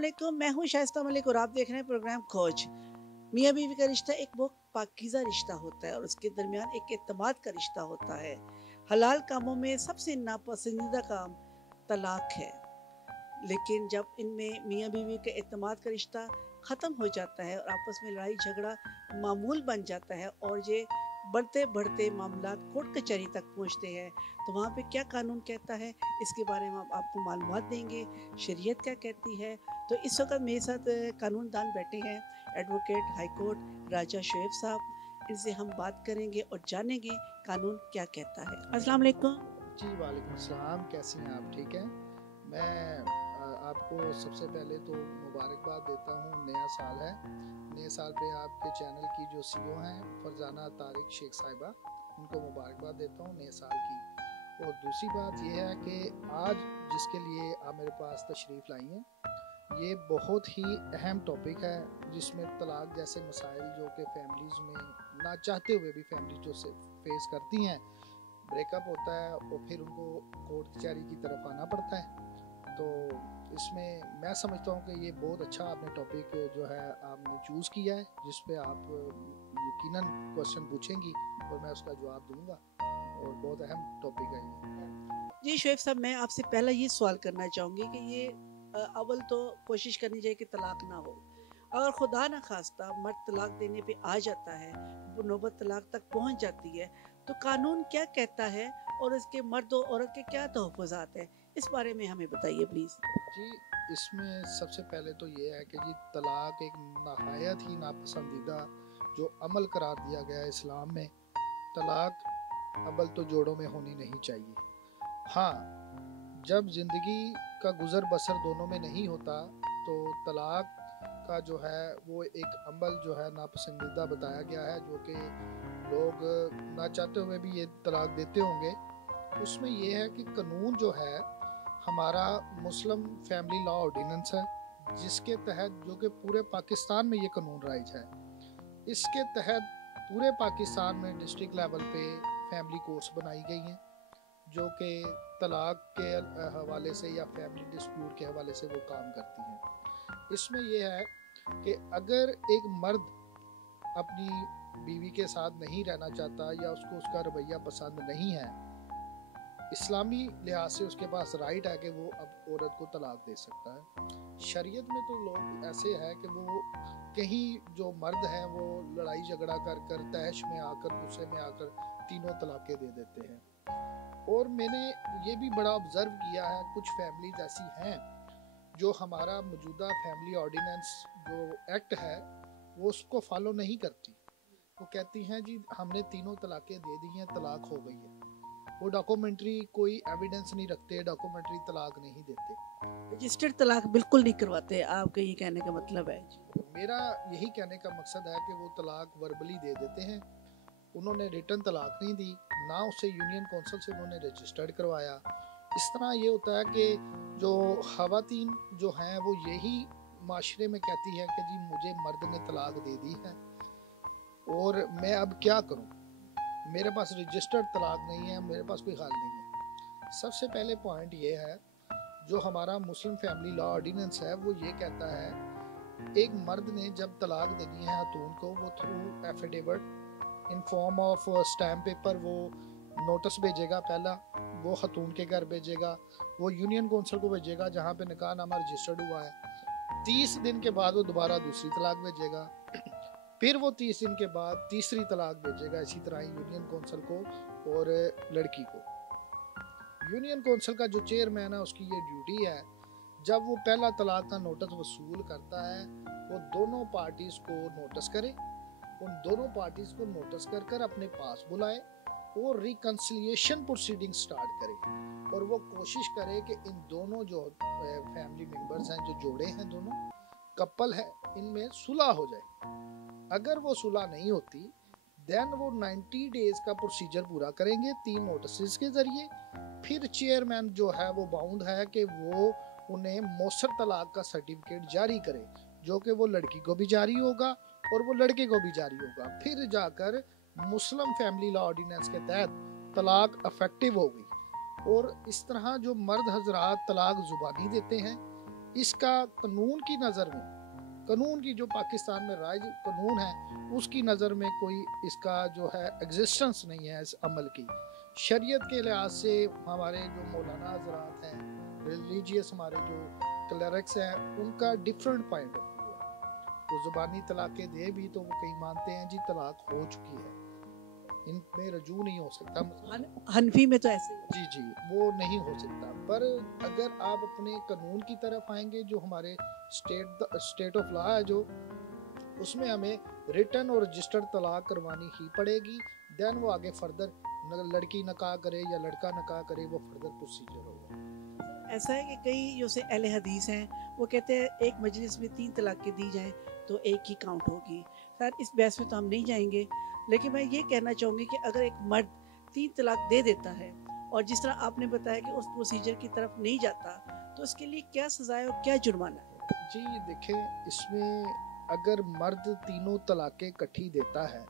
अस्सलामुअलैकुम, मैं हूँ शाइस्ता मलिक और आप देख रहे हैं प्रोग्राम खोज। मियाँ बीवी का रिश्ता एक बहुत पाकीज़ा रिश्ता होता है और उसके दरमियान एक एतमाद का रिश्ता होता है। हलाल कामों में सबसे नापसंदीदा काम तलाक है, लेकिन जब इनमें मियाँ बीवी के एतमाद का रिश्ता ख़त्म हो जाता है और आपस में लड़ाई झगड़ा मामूल बन जाता है और ये बढ़ते बढ़ते मामला कोर्ट कचहरी तक पहुंचते हैं, तो वहाँ पे क्या कानून कहता है इसके बारे में हम आपको मालूमात देंगे। शरीयत क्या कहती है। तो इस वक्त मेरे साथ कानून दान बैठे हैं, एडवोकेट हाई कोर्ट राजा शोएब साहब। इनसे हम बात करेंगे और जानेंगे कानून क्या कहता है। अस्सलाम वालेकुम। जी वालेकुम अस्सलाम, कैसी हैं आप? ठीक हैं। मैं आपको सबसे पहले तो मुबारकबाद देता हूँ, नया साल है। नए साल पे आपके चैनल की जो सीईओ हैं फरजाना तारिक शेख साहिबा, उनको मुबारकबाद देता हूँ नए साल की। और दूसरी बात यह है कि आज जिसके लिए आप मेरे पास तशरीफ़ लाई हैं, ये बहुत ही अहम टॉपिक है, जिसमें तलाक जैसे मसाइल जो कि फैमिलीज़ में ना चाहते हुए भी फैमिली जो से फेस करती हैं, ब्रेकअप होता है और फिर उनको कोर्ट कचहरी की तरफ आना पड़ता है। तो इसमें मैं समझता हूँ कि ये बहुत अच्छा आपने टॉपिक जो है आपने चूज़ किया है, जिस पे आप यकीनन क्वेश्चन पूछेंगी और मैं उसका जवाब दूंगा, और बहुत अहम टॉपिक है ये। जी शोएब साहब, मैं आपसे पहला ये सवाल करना चाहूँगी कि ये अव्वल तो कोशिश करनी चाहिए कि तलाक ना हो। अगर खुदा न खास्ता मर्द तलाक देने पे आ जाता है, वो नौबत तलाक तक पहुंच जाती है, तो कानून क्या कहता है और इसके मर्द और औरत के क्या तहफ़्फ़ुज़ात हैं, इस बारे में हमें बताइए प्लीज़। जी, इसमें सबसे पहले तो ये है कि जी तलाक एक नहायत ही नापसंदीदा जो अमल करार दिया गया है इस्लाम में। तलाक अव्वल तो जोड़ों में होनी नहीं चाहिए। हाँ, जब ज़िंदगी का गुज़र बसर दोनों में नहीं होता, तो तलाक का जो है वो एक अमल जो है नापसंदीदा बताया गया है, जो कि लोग ना चाहते हुए भी ये तलाक देते होंगे। उसमें ये है कि कानून जो है हमारा मुस्लिम फैमिली लॉ ऑर्डिनेंस है, जिसके तहत जो कि पूरे पाकिस्तान में ये कानून राइज है। इसके तहत पूरे पाकिस्तान में डिस्ट्रिक्ट लेवल पे फैमिली कोर्ट्स बनाई गई हैं, जो कि तलाक के हवाले से या फैमिली डिस्प्यूट के हवाले से वो काम करती हैं। इसमें यह है कि अगर एक मर्द अपनी बीवी के साथ नहीं रहना चाहता या उसको उसका रवैया पसंद नहीं है, इस्लामी लिहाज से उसके पास राइट है कि वो अब औरत को तलाक दे सकता है। शरीयत में तो लोग ऐसे हैं कि वो कहीं जो मर्द हैं वो लड़ाई झगड़ा कर कर तहश में आकर गुस्से में आकर तीनों तलाक़ें दे देते हैं। और मैंने ये भी बड़ा ऑब्ज़र्व किया है, कुछ फैमिलीज ऐसी हैं जो हमारा मौजूदा फैमिली ऑर्डिनेंस जो एक्ट है वो उसको फॉलो नहीं करती। वो कहती हैं जी हमने तीनों तलाक़ें दे दी हैं, तलाक हो गई है। वो डॉक्यूमेंट्री कोई एविडेंस नहीं रखते, डॉक्यूमेंट्री तलाक नहीं देते, रजिस्टर्ड तलाक बिल्कुल नहीं करवाते, आपके ये कहने का मतलब है। तो मेरा यही कहने का मकसद है कि वो तलाक वर्बली दे देते हैं। उन्होंने रिटर्न तलाक नहीं दी, ना उसे यूनियन कौंसिल से उन्होंने रजिस्टर्ड करवाया। इस तरह ये होता है कि जो खवातीन जो हैं वो यही माशरे में कहती है कि जी मुझे मर्द ने तलाक दे दी है और मैं अब क्या करूं, मेरे पास रजिस्टर्ड तलाक नहीं है, मेरे पास कोई हल नहीं है। सबसे पहले पॉइंट ये है, जो हमारा मुस्लिम फैमिली लॉ ऑर्डिनेंस है वो ये कहता है, एक मर्द ने जब तलाक देनी है खातून को, वो through affidavit in form of stamp paper वो नोटिस भेजेगा। पहला वो खातून के घर भेजेगा, वो यूनियन कौंसिल को भेजेगा जहाँ पे निकाह नामा रजिस्टर्ड हुआ है। 30 दिन के बाद वो दोबारा दूसरी तलाक भेजेगा, फिर वो 30 दिन के बाद तीसरी तलाक भेजेगा, इसी तरह यूनियन कौंसिल को और लड़की को। यूनियन कौंसिल का जो चेयरमैन है उसकी ये ड्यूटी है, जब वो पहला तलाक का नोटिस वसूल करता है, वो दोनों पार्टीज को नोटिस करे, उन दोनों पार्टीज को नोटिस कर कर अपने पास बुलाए और रिकंसिलिएशन प्रोसीडिंग स्टार्ट करे, और वो कोशिश करे कि इन दोनों जो फैमिली मेंबर्स हैं, जो जोड़े हैं, दोनों कपल है, इनमें सुलह हो जाए। अगर वो सुलह नहीं होती, देन वो 90 डेज का प्रोसीजर पूरा करेंगे 3 नोटिस के जरिए। फिर चेयरमैन जो है वो बाउंड है कि वो उन्हें मौसर तलाक का सर्टिफिकेट जारी करे, जो कि वो लड़की को भी जारी होगा और वो लड़के को भी जारी होगा। फिर जाकर मुस्लिम फैमिली लॉ ऑर्डिनेंस के तहत तलाक अफेक्टिव होगी। और इस तरह जो मर्द हजरात तलाक जुबानी देते हैं, اس کا कानून की नज़र में, कानून की जो पाकिस्तान में राइज कानून है उसकी नज़र में कोई इसका जो है एग्जिस्टेंस नहीं है इस अमल की। शरीयत के लिहाज से हमारे जो मौलाना हजरात हैं, रिलीजियस हमारे जो क्लरिक्स हैं, उनका डिफरेंट पॉइंट ऑफ व्यू है। वो ज़ुबानी तलाक़ें दे भी तो वो कहीं मानते हैं जी तलाक हो चुकी है, इन में रजू नहीं हो सकता। हनफी में तो ऐसे जी जी वो नहीं हो सकता। पर अगर आप अपने कानून की तरफ आएंगे, जो हमारे स्टेट ऑफ लॉ है, जो उसमें हमें रिटन और रजिस्टर्ड तलाक करवानी ही पड़ेगी। देन वो आगे फर्दर लड़की नकाह करे या लड़का नकाह करे, वो फर्दर प्रोसीजर होगा। ऐसा है कि कई जैसे अहले हदीस हैं वो कहते हैं एक मजलिस में 3 तलाक़ें दी जाएं तो एक ही काउंट होगी। सर इस बहस में तो हम नहीं जाएंगे, लेकिन मैं ये कहना चाहूँगी कि अगर एक मर्द 3 तलाक दे देता है और जिस तरह आपने बताया कि उस प्रोसीजर की तरफ नहीं जाता, तो उसके लिए क्या सज़ा है और क्या जुर्माना है? जी देखें, इसमें अगर मर्द तीनों तलाक़ें इकट्ठी देता है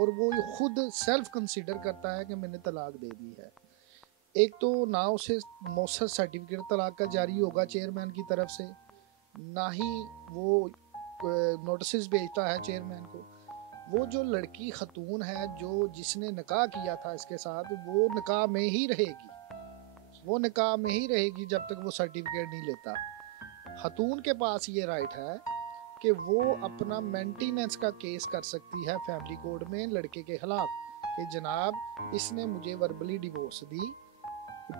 और वो खुद सेल्फ कंसीडर करता है कि मैंने तलाक दे दी है, एक तो ना उसे मौसर सर्टिफिकेट तलाक का जारी होगा चेयरमैन की तरफ से, ना ही वो नोटिस भेजता है चेयरमैन को। वो जो लड़की खतून है जो जिसने निकाह किया था इसके साथ, वो निकाह में ही रहेगी, वो निकाह में ही रहेगी जब तक वो सर्टिफिकेट नहीं लेता। खतून के पास ये राइट है कि वो अपना मेंटेनेंस का केस कर सकती है फैमिली कोर्ट में लड़के के खिलाफ कि जनाब इसने मुझे वर्बली डिवोर्स दी,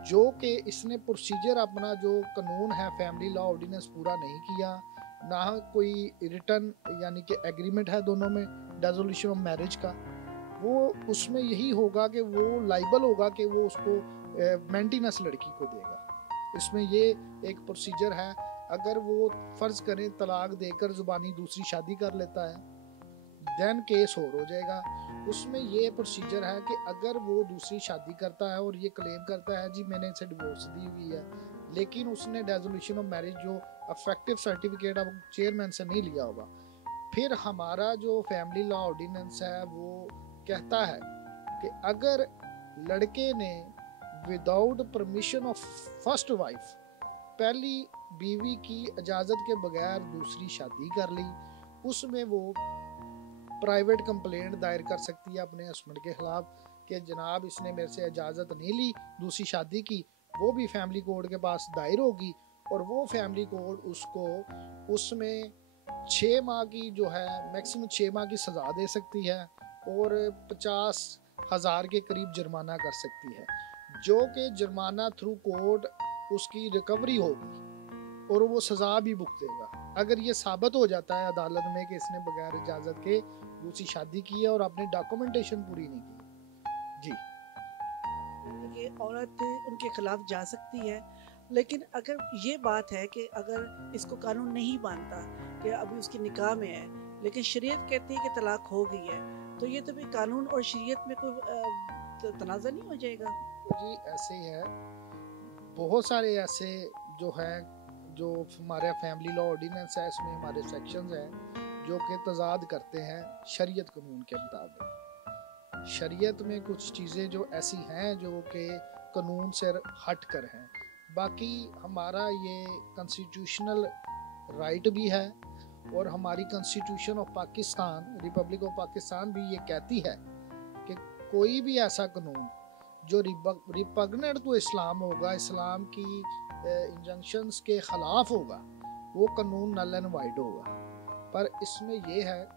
जो कि इसने प्रोसीजर अपना जो कानून है फैमिली लॉ ऑर्डिनेंस पूरा नहीं किया, ना कोई रिटर्न यानी कि एग्रीमेंट है दोनों में डिसोल्यूशन ऑफ मैरिज का, वो उसमें यही होगा कि वो लाइबल होगा कि वो उसको मेंटेनेंस लड़की को देगा। इसमें ये एक प्रोसीजर है। अगर वो फर्ज करें तलाक देकर जुबानी दूसरी शादी कर लेता है, देन केस हो जाएगा। उसमें ये प्रोसीजर है कि अगर वो दूसरी शादी करता है और ये क्लेम करता है जी मैंने इसे डिवोर्स दी हुई है, लेकिन उसने डिसोल्यूशन ऑफ मैरिज जो अफेक्टिव सर्टिफिकेट अब चेयरमैन से नहीं लिया होगा, फिर हमारा जो फैमिली लॉ ऑर्डिनेंस है वो कहता है कि अगर लड़के ने without permission of first wife, पहली बीवी की इजाज़त के बगैर दूसरी शादी कर ली, उसमें वो प्राइवेट कंप्लेंट दायर कर सकती है अपने हस्बैंड के खिलाफ कि जनाब इसने मेरे से इजाज़त नहीं ली दूसरी शादी की। वो भी फैमिली कोर्ट के पास दायर होगी और वो फैमिली कोर्ट उसको उसमें 6 माह की जो है मैक्सिमम 6 माह की सज़ा दे सकती है और 50,000 के करीब जुर्माना कर सकती है, जो कि जुर्माना थ्रू कोर्ट उसकी रिकवरी होगी और वो सज़ा भी भुगतेगा अगर ये साबित हो जाता है अदालत में कि इसने बगैर इजाज़त के दूसरी शादी की है और अपनी डॉक्यूमेंटेशन पूरी नहीं की। जी, ये औरत उनके खिलाफ जा सकती है, लेकिन अगर ये बात है कि अगर इसको कानून नहीं मानता कि अभी उसकी निकाह में है, लेकिन शरीयत कहती है कि तलाक हो गई है, तो ये तो भी कानून और शरीयत में कोई तनाज़ा नहीं हो जाएगा? जी ऐसे है, बहुत सारे ऐसे जो है जो हमारे फैमिली लॉ ऑर्डिनेंस है, इसमें हमारे सेक्शंस हैं जो कि तजाद करते हैं शरीयत कानून के मुताबिक। शरीयत में कुछ चीज़ें जो ऐसी हैं जो कि कानून से हट कर हैं, बाकी हमारा ये कॉन्स्टिट्यूशनल राइट भी है और हमारी constitution of Pakistan, Republic of Pakistan भी ये कहती है कि कोई भी ऐसा कानून जो रिपग्नेंट तो इस्लाम होगा, इस्लाम की इंजंक्शंस के ख़िलाफ़ होगा, वो कानून नल एंड वाइड होगा। पर इसमें ये है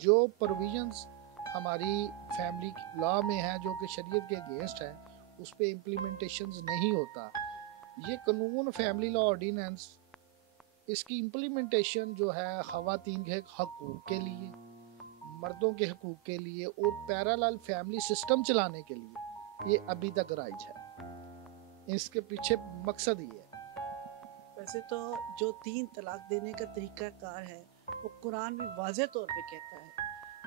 जो प्रोविजंस हमारी फैमिली लॉ में है जो कि शरीयत के अगेंस्ट है, उस पर इम्प्लीमेंटेशंस नहीं होता। ये कानून फैमिली लॉ ऑर्डिनेंस, इसकी इम्प्लीमेंटेशन जो है ख़वातीन के हकूक़ के लिए, मर्दों के हकूक़ के लिए और पैरेलल फैमिली सिस्टम चलाने के लिए ये अभी तक राइज है। इसके पीछे मकसद ये है। वैसे तो जो 3 तलाक देने का तरीका कार है वो कुरान भी वाज़ेह तौर पे कहता है,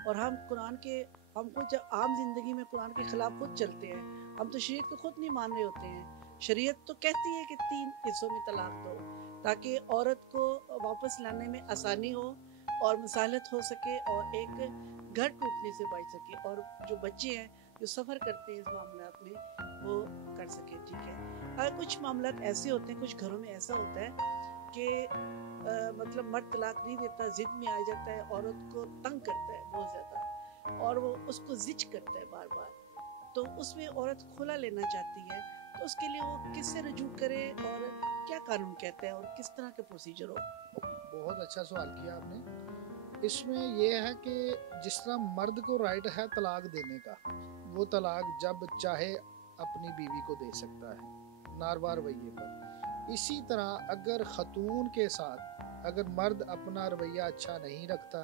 और हम कुरान के हमको जब आम जिंदगी में कुरान के खिलाफ खुद चलते हैं, हम तो शरीयत को खुद नहीं मान रहे होते हैं। शरीयत तो कहती है कि 3 हिस्सों में तलाक दो ताकि औरत को वापस लाने में आसानी हो और मसालत हो सके और एक घर टूटने से बच सके, और जो बच्चे हैं जो सफ़र करते हैं इस मामला में वो कर सके। ठीक है, कुछ मामला ऐसे होते हैं, कुछ घरों में ऐसा होता है کہ मतलब मर्द तलाक नहीं देता, जिद में आ जाता है, औरत को तंग करता है बहुत ज़्यादा और वो उसको जिच करता है बार बार, तो उसमें औरत खुला लेना चाहती है, तो उसके लिए वो किससे रजू करे और क्या कानून कहता है और किस तरह के प्रोसीजर हो? बहुत अच्छा सवाल किया आपने। इसमें ये है कि जिस तरह मर्द को राइट है तलाक देने का, वो तलाक जब चाहे अपनी बीवी को दे सकता है नारवा रवैये पर। इसी तरह अगर खतून के साथ अगर मर्द अपना रवैया अच्छा नहीं रखता,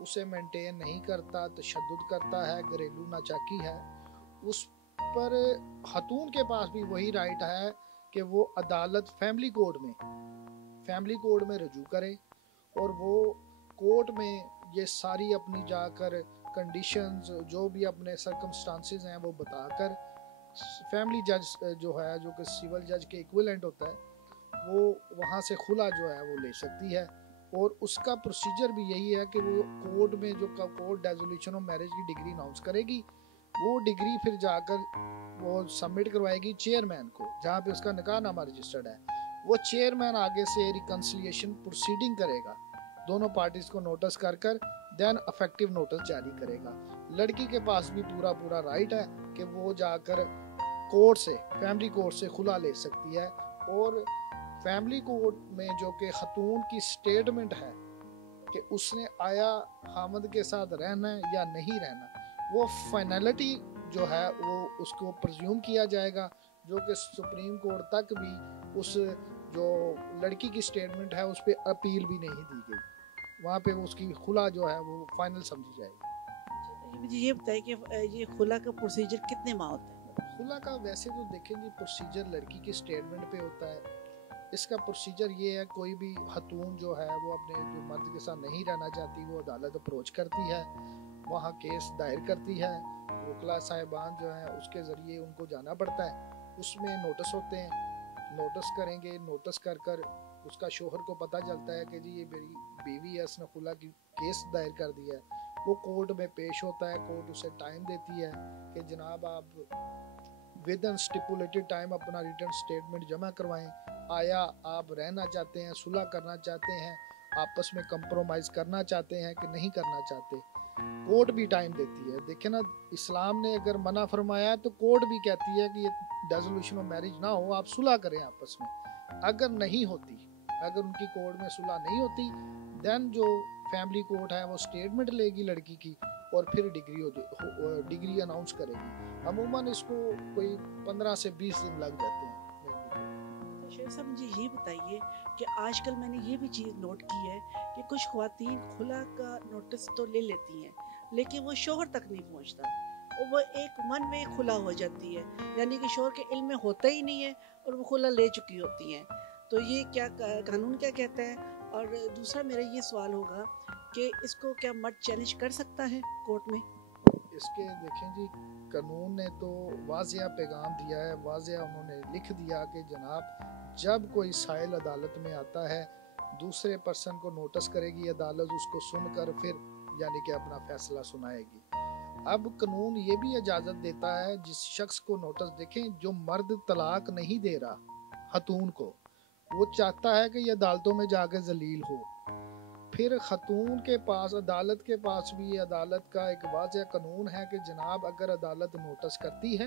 उसे मेंटेन नहीं करता, तशद्दुद करता है, घरेलू नाचाकी है, उस पर खतून के पास भी वही राइट है कि वो अदालत फैमिली कोर्ट में रजू करे और वो कोर्ट में ये सारी अपनी जाकर कंडीशंस जो भी अपने सर्कमस्टांसेस हैं वो बताकर फैमिली जज जो है, जो कि सिविल जज के इक्विवेलेंट होता है, वो वहाँ से खुला जो है वो ले सकती है। और उसका प्रोसीजर भी यही है कि वो कोर्ट में जो कोर्ट रेजोल्यूशन ऑफ मैरिज की डिग्री अनाउंस करेगी, वो डिग्री फिर जाकर वो सबमिट करवाएगी चेयरमैन को, जहाँ पे उसका निकाहनामा रजिस्टर्ड है। वो चेयरमैन आगे से रिकंसिलिएशन प्रोसीडिंग करेगा, दोनों पार्टीज को नोटिस कर देन अफेक्टिव नोटिस जारी करेगा। लड़की के पास भी पूरा राइट है कि वो जाकर कोर्ट से, फैमिली कोर्ट से खुला ले सकती है। और फैमिली कोर्ट में जो कि खतून की स्टेटमेंट है कि उसने आया हामद के साथ रहना है या नहीं रहना, वो फाइनलिटी जो है वो उसको प्रज्यूम किया जाएगा, जो कि सुप्रीम कोर्ट तक भी उस जो लड़की की स्टेटमेंट है उस पर अपील भी नहीं दी गई, वहाँ पे उसकी खुला जो है वो फाइनल समझी जाएगी। मुझे ये बताइए कि ये खुला का प्रोसीजर कितने माह होता है? खुला का वैसे तो देखें जी प्रोसीजर लड़की की स्टेटमेंट पे होता है। इसका प्रोसीजर ये है, कोई भी खतून जो है वो अपने जो मर्द के साथ नहीं रहना चाहती, वो अदालत अप्रोच करती है, वहाँ केस दायर करती है, वकला साहिबान जो हैं उसके ज़रिए उनको जाना पड़ता है, उसमें नोटिस होते हैं, नोटिस करेंगे, नोटिस कर उसका शोहर को पता चलता है कि जी ये मेरी बीवी है, इसने खुला की केस दायर कर दिया है, वो कोर्ट में पेश होता है, कोर्ट उसे टाइम देती है कि जनाब आप विद इन स्टिपुलेटेड टाइम अपना रिटर्न स्टेटमेंट जमा करवाएं, आया आप रहना चाहते हैं, सुलह करना चाहते हैं, आपस में कंप्रोमाइज़ करना चाहते हैं कि नहीं करना चाहते। कोर्ट भी टाइम देती है। देखे ना, इस्लाम ने अगर मना फरमाया तो कोर्ट भी कहती है कि ये डिसोल्यूशन ऑफ मैरिज ना हो, आप सुलह करें आपस में। अगर नहीं होती, अगर उनकी कोर्ट में सुलह नहीं होती, देन जो फैमिली कोर्ट है वो स्टेटमेंट लेगी लड़की की और फिर डिग्री अनाउंस करेगी। अमूमन इसको कोई 15 से 20 दिन लग जाते हैं। शेख साहब मुझे ये बताइए कि आजकल मैंने ये भी चीज़ नोट की है कि कुछ ख्वातीन खुला का नोटिस तो ले लेती हैं, लेकिन वो शोहर तक नहीं पहुंचता और वो एक मन में खुला हो जाती है, यानी कि शोहर के इल्म में होता ही नहीं है और वो खुला ले चुकी होती हैं। तो ये क्या कानून क्या कहता है? और दूसरा मेरा ये सवाल होगा कि इसको क्या मर्द चैलेंज कर सकता है कोर्ट में? इसके देखें जी, कानून ने तो वाज़िया पैगाम दिया है, वाज़िया उन्होंने लिख दिया कि जनाब जब कोई साइल अदालत में आता है, दूसरे पर्सन को नोटिस करेगी अदालत, उसको सुनकर फिर यानी कि अपना फैसला सुनाएगी। अब कानून ये भी इजाज़त देता है जिस शख्स को नोटिस, देखें जो मर्द तलाक नहीं दे रहा खतून को, वो चाहता है कि ये अदालतों में जाकर जलील हो, फिर खतून के पास, अदालत के पास भी ये अदालत का एक वाज़िया कानून है कि जनाब अगर अदालत नोटिस करती है,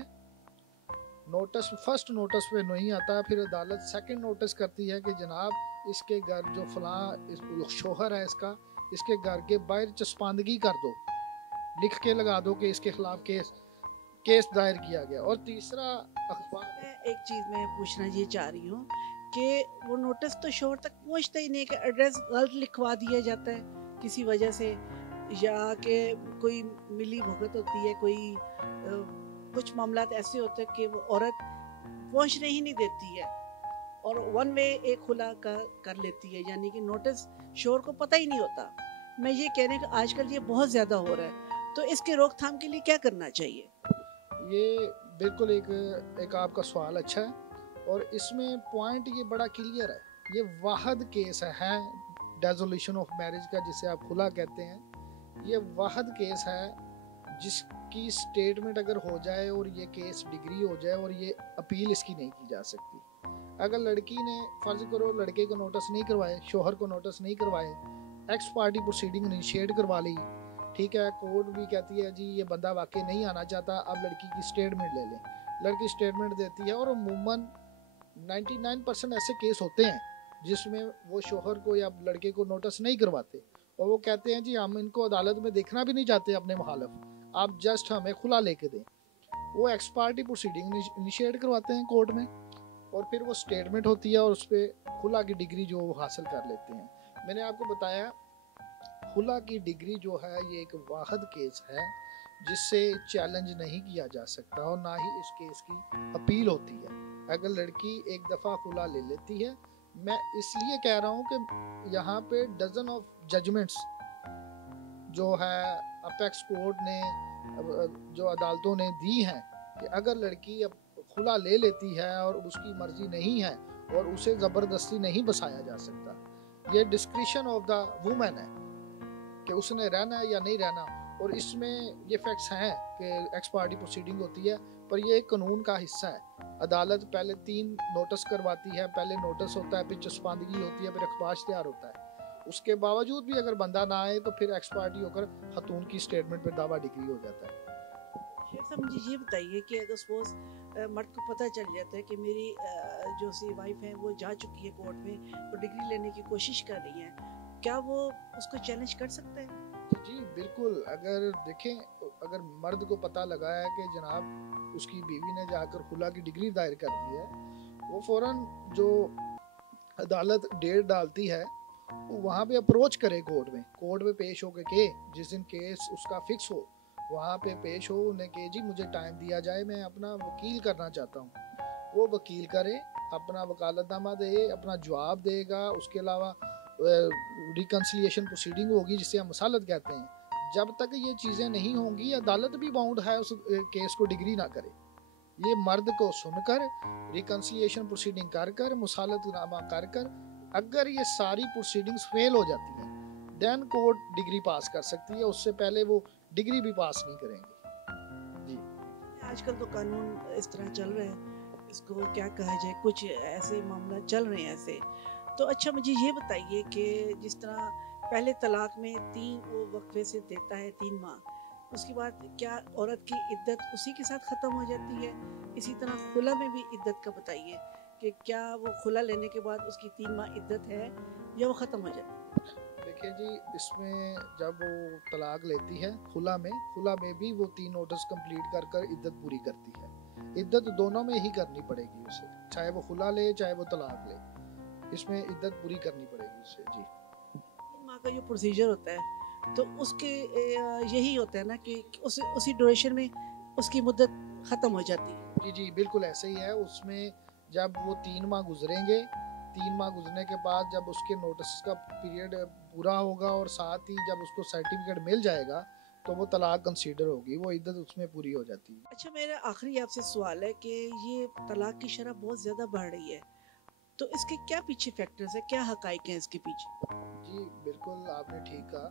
नोटिस फर्स्ट नोटिस पे नहीं आता, फिर अदालत सेकंड नोटिस करती है कि जनाब इसके घर जो फलां शोहर है इसके घर के बाहर चस्पांदगी कर दो, लिख के लगा दो कि इसके खिलाफ केस दायर किया गया। और तीसरा अखबार, एक चीज़ मैं पूछना ये चाह रही हूँ कि वो नोटिस तो शोहर तक पहुँचता ही नहीं, कि एड्रेस गलत लिखवा दिया जाता है किसी वजह से, या कि कोई मिली भगत होती है, कोई कुछ मामलात ऐसे होते हैं कि वो औरत पहुँचने ही नहीं देती है और वन वे एक खुला कर लेती है, यानी कि नोटिस शोहर को पता ही नहीं होता। मैं ये कहने का आजकल ये बहुत ज़्यादा हो रहा है, तो इसके रोकथाम के लिए क्या करना चाहिए? ये बिल्कुल एक आपका सवाल अच्छा है और इसमें पॉइंट ये बड़ा क्लियर है। ये वाहद केस है डिसोल्यूशन ऑफ मैरिज का, जिसे आप खुला कहते हैं। ये वाहद केस है जिसकी स्टेटमेंट अगर हो जाए और ये केस डिग्री हो जाए और ये अपील इसकी नहीं की जा सकती। अगर लड़की ने फर्ज करो लड़के को नोटिस नहीं करवाए, शोहर को नोटिस नहीं करवाए, एक्स पार्टी प्रोसीडिंग इनिशिएट करवा ली, ठीक है, कोर्ट भी कहती है जी ये बंदा वाकई नहीं आना चाहता, अब लड़की की स्टेटमेंट ले लें, लड़की स्टेटमेंट देती है, और अमूमन 99% ऐसे केस होते हैं जिसमें वो शोहर को या लड़के को नोटिस नहीं करवाते, और वो कहते हैं जी हम इनको अदालत में देखना भी नहीं चाहते अपने मुखालिफ, आप जस्ट हमें खुला लेके दें। वो एक्स पार्टी प्रोसीडिंग इनिशिएट करवाते हैं कोर्ट में, और फिर वो स्टेटमेंट होती है और उस पर खुला की डिग्री जो वो हासिल कर लेते हैं। मैंने आपको बताया खुला की डिग्री जो है ये एक वाहिद केस है जिससे चैलेंज नहीं किया जा सकता, और ना ही इस केस की अपील होती है। अगर लड़की एक दफ़ा खुला ले लेती है, मैं इसलिए कह रहा हूँ कि यहाँ पे डजन ऑफ जजमेंट्स जो है अपेक्स कोर्ट ने, जो अदालतों ने दी हैं, कि अगर लड़की अब खुला ले लेती है और उसकी मर्जी नहीं है और उसे ज़बरदस्ती नहीं बसाया जा सकता, ये डिस्क्रिशन ऑफ द वुमेन है कि उसने रहना है या नहीं रहना। और इसमें ये फैक्ट्स हैं कि एक्स पार्टी प्रोसीडिंग होती है, पर ये एक कानून का हिस्सा है। अदालत पहले 3 नोटिस करवाती है, पहले नोटिस होता है, फिर चस्पांदगी होती है, फिर अखबार तैयार होता है। उसके बावजूद भी अगर बंदा ना आए तो फिर एक्स पार्टी होकर खतून की स्टेटमेंट पर दावा डिग्री हो जाता है। शेख साहब मुझे ये बताइए कि अगर सपोज मर्द को पता चल जाता है कि मेरी जो सी वाइफ है वो जा चुकी है कोर्ट में, वो डिग्री लेने की कोशिश कर रही है, क्या वो उसको चैलेंज कर सकता है? जी बिल्कुल। अगर देखें, अगर मर्द को पता लगा है कि जनाब उसकी बीवी ने जाकर खुला की डिग्री दायर कर दी है, वो फौरन जो अदालत डेट डालती है वो वहाँ पे अप्रोच करे कोर्ट में पेश होकर के जिस दिन केस उसका फिक्स हो वहाँ पे पेश हो, उन्हें कहे जी मुझे टाइम दिया जाए, मैं अपना वकील करना चाहता हूँ। वो वकील करे, अपना वकालतनामा दे, अपना जवाब देगा। उसके अलावा रिकन्सिलिएशन प्रोसीडिंग होगी जिसे हम मसालत कहते हैं। जब तक ये चीज़ें नहीं होंगी अदालत भी बाउंड है उस केस को डिग्री ना करे। ये मर्द को सुनकर रिकन्सिलिएशन प्रोसीडिंग कर कर मुसालतनामा कर कर अगर ये सारी प्रोसीडिंग्स फेल हो जाती हैं देन कोर्ट डिग्री पास कर सकती है, उससे पहले वो डिग्री भी पास नहीं करेंगे। जी आजकल तो कानून इस तरह चल रहे हैं, इसको क्या कहा जाए, कुछ ऐसे मामला चल रहे हैं ऐसे। तो अच्छा मुझे ये बताइए कि जिस तरह पहले तलाक में 3 वो वक्फे से देता है 3 माह, उसके बाद क्या औरत की इद्दत उसी के साथ ख़त्म हो जाती है? इसी तरह खुला में भी इद्दत का बताइए कि क्या वो खुला लेने के बाद उसकी 3 माह इद्दत है या वो ख़त्म हो जाती है? देखिए जी, इसमें जब वो तलाक लेती है खुला में भी वो 3 नोटिस कंप्लीट कर कर इद्दत पूरी करती है। इद्दत दोनों में ही करनी पड़ेगी उसे, चाहे वो खुला ले चाहे वो तलाक ले, इसमें इद्दत पूरी करनी पड़ेगी उसे। जी 3 माह का जो प्रोसीजर होता है तो उसके यही होता है ना कि उसी ड्यूरेशन में उसकी मुद्दत ख़त्म हो जाती है। जी जी बिल्कुल ऐसे ही है। उसमें जब वो 3 माह गुजरेंगे, 3 माह गुजरने के बाद जब उसके नोटिस का पीरियड पूरा होगा और साथ ही जब उसको सर्टिफिकेट मिल जाएगा तो वो तलाक कंसीडर होगी, वो इद्दत उसमें पूरी हो जाती है। अच्छा मेरा आखिरी आपसे सवाल है कि ये तलाक की शरह बहुत ज़्यादा बढ़ रही है, तो इसके क्या पीछे फैक्टर्स है, क्या हकाइक हैं इसके पीछे? जी बिल्कुल आपने ठीक कहा,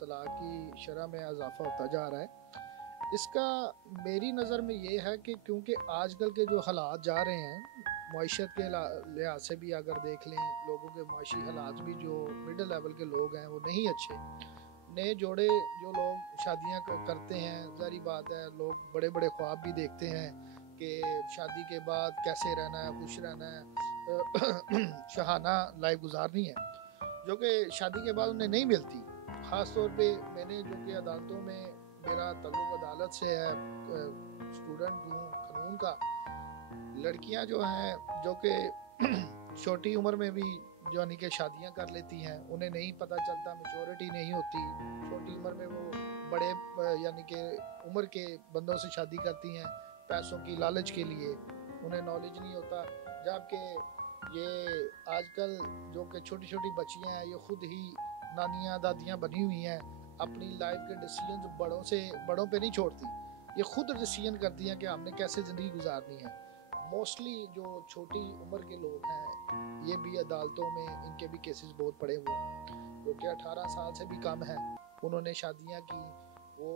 तलाक की शरह में इजाफा होता जा रहा है। इसका मेरी नज़र में ये है कि क्योंकि आजकल के जो हालात जा रहे हैं मईशत के लिहाज से भी अगर देख लें, लोगों के माशी हालात भी जो मिडिल लेवल के लोग हैं वो नहीं अच्छे। नए जोड़े जो लोग शादियां करते हैं, ज़ाहिर बात है लोग बड़े बड़े ख्वाब भी देखते हैं कि शादी के बाद कैसे रहना है, खुश रहना है, शहाना लाइफ गुजारनी है, जो कि शादी के बाद उन्हें नहीं मिलती। ख़ास तौर पे मैंने जो कि अदालतों में, मेरा तल्लुक़ अदालत से है, स्टूडेंट हूँ कानून का, लड़कियां जो हैं जो कि छोटी उम्र में भी यानी कि शादियां कर लेती हैं, उन्हें नहीं पता चलता, मैच्योरिटी नहीं होती, छोटी उम्र में वो बड़े यानी कि उम्र के बंदों से शादी करती हैं पैसों की लालच के लिए, उन्हें नॉलेज नहीं होता। जबकि ये आजकल जो कि छोटी छोटी बच्चियां हैं ये खुद ही नानियां दादियां बनी हुई हैं, अपनी लाइफ के डिसीजन बड़ों पे नहीं छोड़ती, ये खुद डिसीजन करती हैं कि हमने कैसे ज़िंदगी गुजारनी है। मोस्टली जो छोटी उम्र के लोग हैं ये भी अदालतों में इनके भी केसेस बहुत पड़े हुए हैं, जो कि 18 साल से भी कम है, उन्होंने शादियां की, वो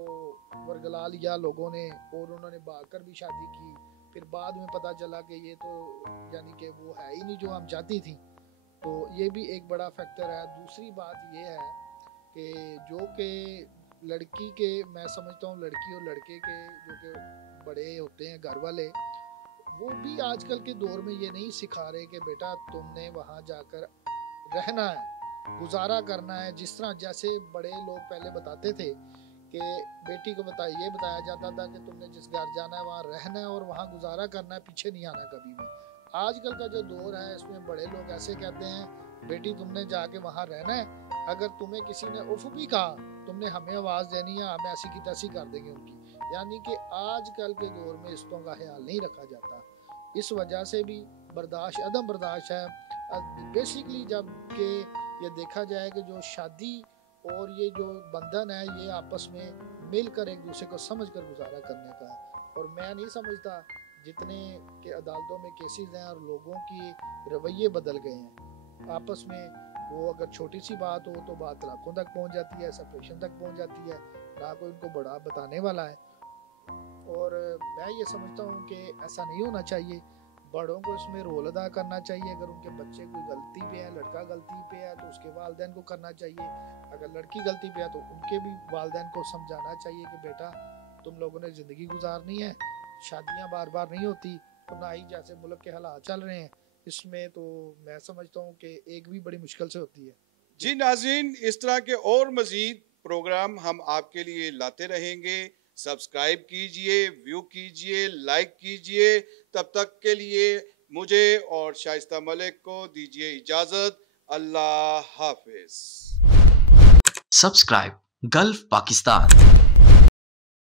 वर्गला लिया लोगों ने और उन्होंने भाग कर भी शादी की, پھر بعد میں پتہ چلا کہ یہ تو یعنی کہ وہ ہے ہی نہیں جو ہم چاہتی تھیں. تو یہ بھی ایک بڑا فیکٹر ہے. دوسری بات یہ ہے کہ جو کہ لڑکی کے میں سمجھتا ہوں لڑکی اور لڑکے کے جو کہ بڑے ہوتے ہیں گھر والے, وہ بھی آج کل کے دور میں یہ نہیں سکھا رہے کہ بیٹا تم نے وہاں جا کر رہنا ہے, گزارا کرنا ہے. جس طرح جیسے بڑے لوگ پہلے بتاتے تھے کہ بیٹی کو یہ بتایا جاتا تھا کہ تم نے جس گھر جانا ہے وہاں رہنا ہے اور وہاں گزارا کرنا ہے, پیچھے نہیں آنا کبھی بھی. آج کل کا جو دور ہے اس میں بڑے لوگ ایسے کہتے ہیں بیٹی تم نے جا کے وہاں رہنا ہے, اگر تمہیں کسی نے اف بھی کہا تم نے ہمیں آواز دینی ہے, ہمیں ایسی کی تیسی کر دیں گے ان کی. یعنی کہ آج کل کے دور میں رشتوں کا خیال نہیں رکھا جاتا. اس وجہ سے بھی عدم برداشت ہے. بیسیکلی جب کہ یہ دیکھا جائے کہ جو شادی اور یہ جو بندھن ہے یہ آپس میں مل کر ایک دوسرے کو سمجھ کر گزارا کرنے کا ہے. اور میں نہیں سمجھتا جتنے کہ عدالتوں میں کیسز ہیں اور لوگوں کی رویے بدل گئے ہیں آپس میں, وہ اگر چھوٹی سی بات ہو تو بات طلاقوں تک پہنچ جاتی ہے, سپریشن تک پہنچ جاتی ہے, نہ کوئی ان کو بڑا بتانے والا ہے. اور میں یہ سمجھتا ہوں کہ ایسا نہیں ہونا چاہیے. بڑوں کو اس میں رول ادا کرنا چاہیے. اگر ان کے بچے کوئی غلطی پہ ہے, لڑکا غلطی پہ ہے تو اس کے والدین کو کرنا چاہیے. اگر لڑکی غلطی پہ ہے تو ان کے بھی والدین کو سمجھانا چاہیے کہ بیٹا تم لوگوں نے زندگی گزارنی ہے, شادیاں بار بار نہیں ہوتی, تو نہ ہی جیسے ملک کے حالات چل رہے ہیں اس میں تو میں سمجھتا ہوں کہ ایک بھی بڑی مشکل سے ہوتی ہے. جی ناظرین, اس طرح کے اور مزید پروگرام ہم آپ کے لیے لاتے رہیں گے. سبسکرائب کیجئے, ویو کیجئے, لائک کیجئے. تب تک کے لیے مجھے اور شائستہ ملک کو دیجئے اجازت. اللہ حافظ. Subscribe golf Pakistan.